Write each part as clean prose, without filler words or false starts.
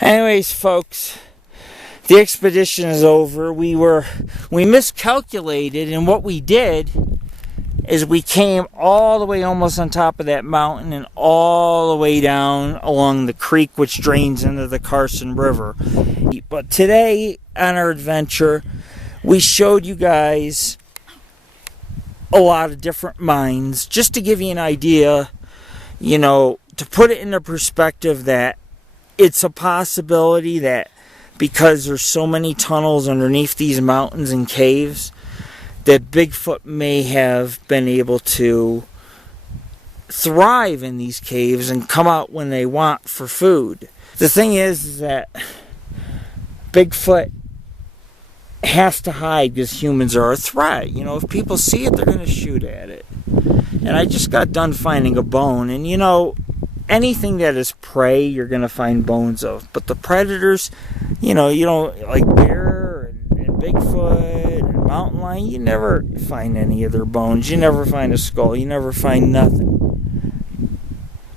Anyways, folks, the expedition is over. We miscalculated, and what we did is we came all the way almost on top of that mountain and all the way down along the creek which drains into the Carson River. But today on our adventure, we showed you guys a lot of different mines just to give you an idea, to put it into perspective that it's a possibility that because there's so many tunnels underneath these mountains and caves that Bigfoot may have been able to thrive in these caves and come out when they want for food. The thing is that Bigfoot has to hide because humans are a threat. If people see it, they're going to shoot at it. And I just got done finding a bone, and anything that is prey, you're going to find bones of. But the predators, you don't, like bear and Bigfoot and mountain lion, you never find any of their bones. You never find a skull. You never find nothing.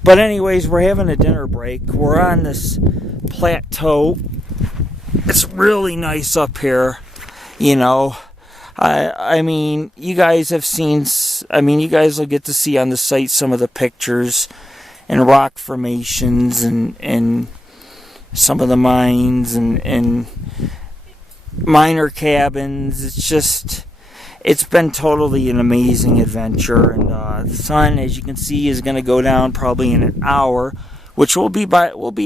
But anyways, we're having a dinner break. We're on this plateau. It's really nice up here, I mean, you guys have seen, you guys will get to see on the site some of the pictures and rock formations and some of the mines and miner cabins. It's been totally an amazing adventure, and the sun, as you can see, is going to go down probably in an hour, which we'll be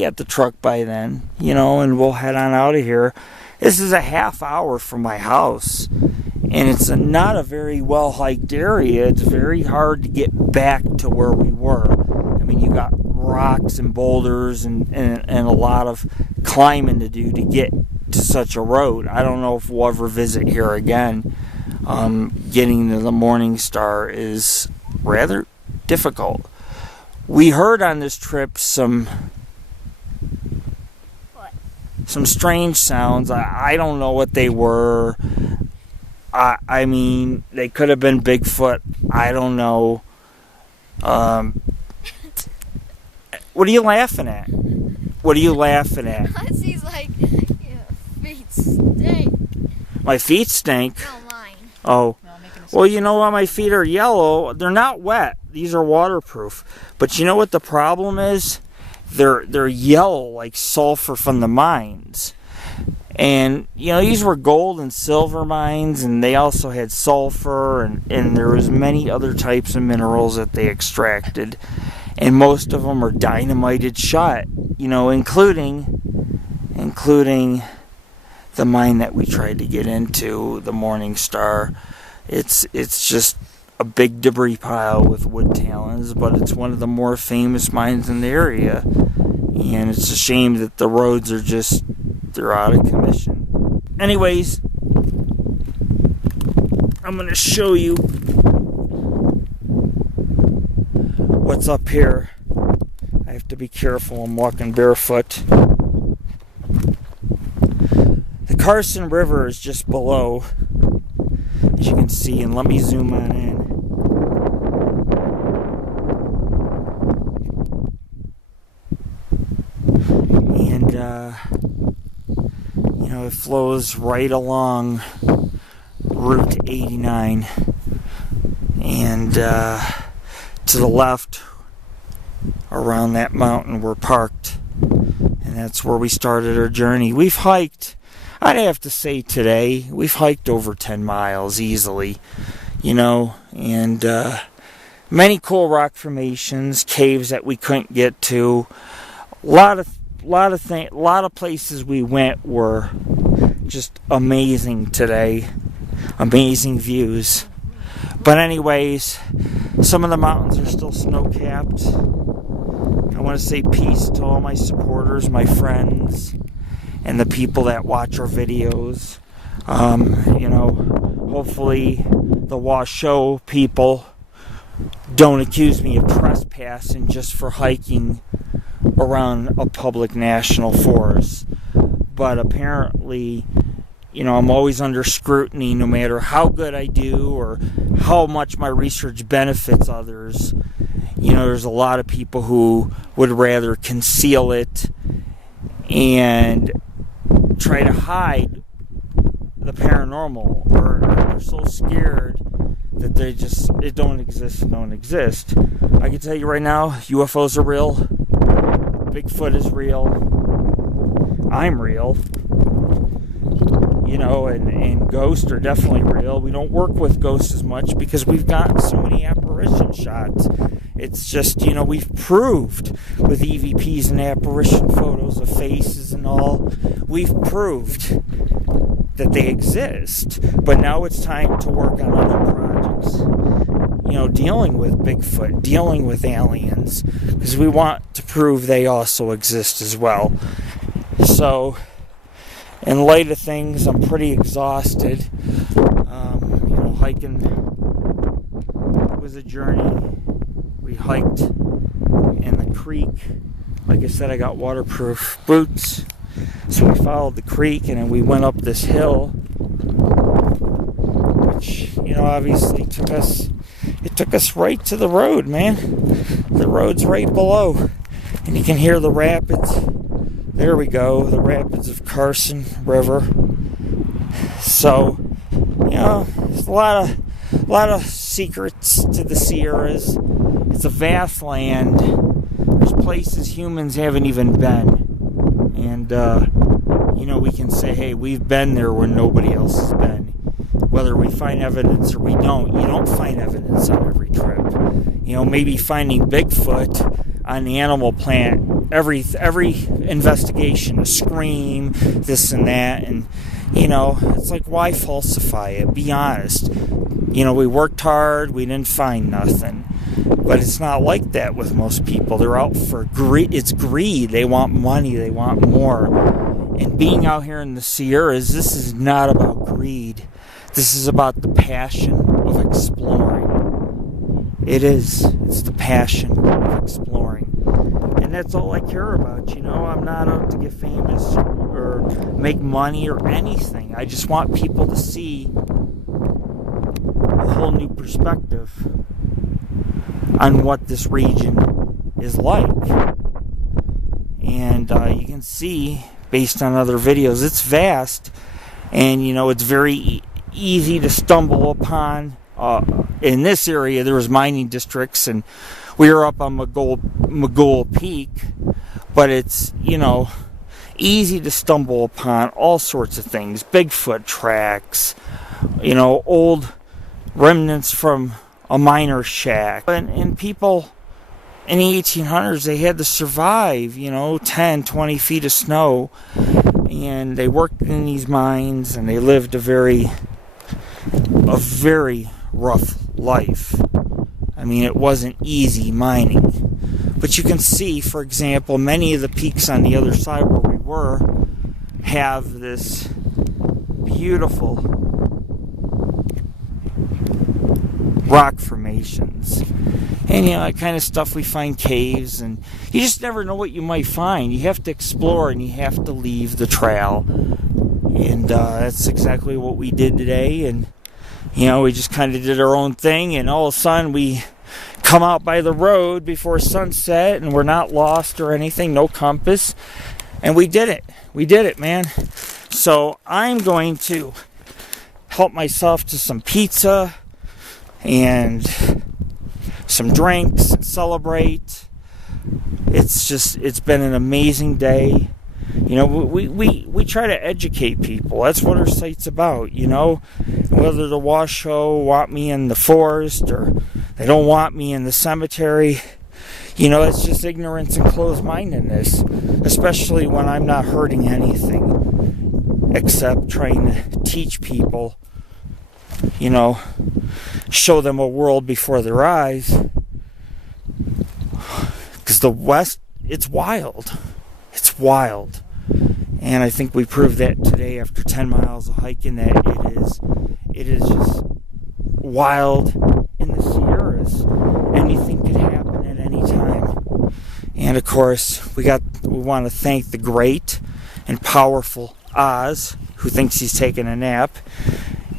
at the truck by then, and we'll head on out of here. This is a half hour from my house, and it's not a very well-hiked area. It's very hard to get back to where we were. You got rocks and boulders and a lot of climbing to do to get to such a road. I don't know if we'll ever visit here again. Getting to the Morning Star is rather difficult. We heard on this trip some strange sounds. I don't know what they were. They could have been Bigfoot. I don't know. What are you laughing at? She's like, feet stink. My feet stink? No, mine. Oh. Well, you know what? My feet are yellow. They're not wet. These are waterproof. But you know what the problem is? They're yellow like sulfur from the mines. And, these were gold and silver mines, and they also had sulfur, and there was many other types of minerals that they extracted. And most of them are dynamited shut, including the mine that we tried to get into, the Morning Star. It's just a big debris pile with wood talons, but it's one of the more famous mines in the area. And it's a shame that the roads are they're out of commission. Anyways, I'm going to show you what's up here. I have to be careful. I'm walking barefoot. The Carson River is just below, as you can see, and let me zoom on in. And it flows right along Route 89, and to the left around that mountain we're parked, and that's where we started our journey. We've hiked, I'd have to say today, we've hiked over 10 miles easily, and many cool rock formations, caves that we couldn't get to. A lot of places we went were just amazing today. Amazing views. But anyways, some of the mountains are still snow-capped. I want to say peace to all my supporters, my friends, and the people that watch our videos. Hopefully the Washoe people don't accuse me of trespassing just for hiking around a public national forest. But apparently, I'm always under scrutiny no matter how good I do or how much my research benefits others. There's a lot of people who would rather conceal it and try to hide the paranormal, or they're so scared that it don't exist. I can tell you right now, UFOs are real, Bigfoot is real, I'm real, and ghosts are definitely real. We don't work with ghosts as much because we've gotten so many apparition shots. It's just, we've proved with EVPs and apparition photos of faces and all, we've proved that they exist. But now it's time to work on other projects, dealing with Bigfoot, dealing with aliens, because we want to prove they also exist as well. So, in light of things, I'm pretty exhausted. Hiking was a journey. We hiked in the creek. Like I said, I got waterproof boots. So we followed the creek and then we went up this hill, which, obviously took us right to the road, man. The road's right below. And you can hear the rapids. There we go, the rapids of Carson River. So, there's a lot of secrets to the Sierras. It's a vast land. There's places humans haven't even been. And, we can say, hey, we've been there where nobody else has been. Whether we find evidence or we don't, you don't find evidence on every trip. Maybe finding Bigfoot on the animal plant, every investigation, a scream, this and that, and, it's like, why falsify it? Be honest. We worked hard, we didn't find nothing. But it's not like that with most people. They're out for greed. It's greed. They want money. They want more. And being out here in the Sierras, this is not about greed. This is about the passion of exploring. It is. It's the passion of exploring. And that's all I care about, I'm not out to get famous or make money or anything. I just want people to see a whole new perspective on what this region is like. And you can see, based on other videos, it's vast, and it's very easy to stumble upon. In this area there was mining districts, and we were up on Mogul Peak, but it's easy to stumble upon all sorts of things. Bigfoot tracks, old remnants from a miner's shack. And people in the 1800s, they had to survive, 10, 20 feet of snow. And they worked in these mines, and they lived a very rough life. I mean, it wasn't easy mining. But you can see, for example, many of the peaks on the other side where we were have this beautiful rock formations. And, that kind of stuff, we find caves, and you just never know what you might find. You have to explore, and you have to leave the trail. And that's exactly what we did today. And, we just kind of did our own thing, and all of a sudden we come out by the road before sunset, and we're not lost or anything, no compass. And we did it. We did it, man. So I'm going to help myself to some pizza and some drinks and celebrate. It's been an amazing day. We try to educate people. That's what our site's about, Whether the Washoe want me in the forest or they don't want me in the cemetery, it's just ignorance and closed-mindedness, especially when I'm not hurting anything except trying to teach people, show them a world before their eyes. Because the West, it's wild. It's wild. And I think we proved that today after 10 miles of hiking, that it is just wild in the Sierras. Anything could happen at any time. And of course, we want to thank the great and powerful Oz, who thinks he's taking a nap,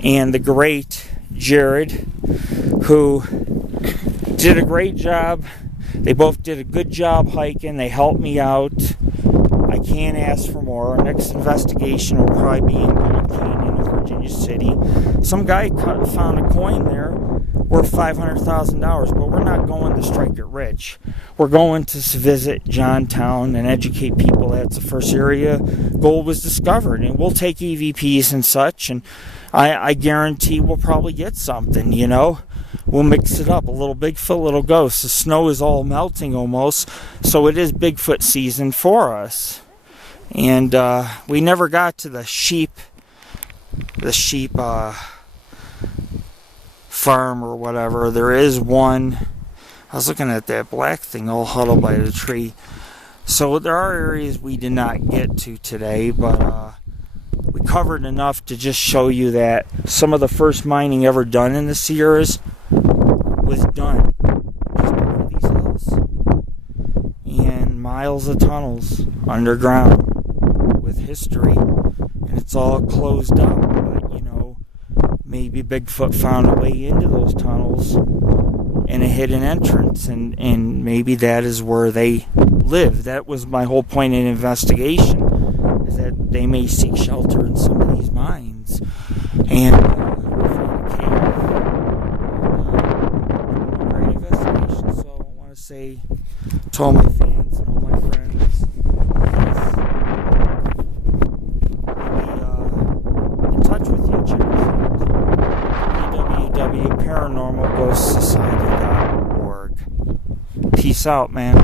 and the great Jared, who did a great job. They both did a good job hiking. They helped me out. I I can't ask for more. Our next investigation will probably be in Mogul Canyon, Virginia City. Some guy found a coin there worth $500,000, but we're not going to strike it rich. We're going to visit Johntown and educate people that's the first area gold was discovered. And we'll take EVPs and such, and I guarantee we'll probably get something, you know. We'll mix it up, a little Bigfoot, a little ghost. The snow is all melting almost, so it is Bigfoot season for us. And we never got to the sheep farm or whatever. There is one. I was looking at that black thing all huddled by the tree. So there are areas we did not get to today, but we covered enough to just show you that some of the first mining ever done in the Sierras was done just over these hills, and miles of tunnels underground with history, and it's all closed up. But you know, maybe Bigfoot found a way into those tunnels and a hidden entrance, and maybe that is where they live. That was my whole point in investigation, is that they may seek shelter in some of these mines. And we found a cave. Great investigation. So I want to say to all my fans and all my friends, be in touch with you. Check us out. www.paranormalghostsociety.org. Peace out, man.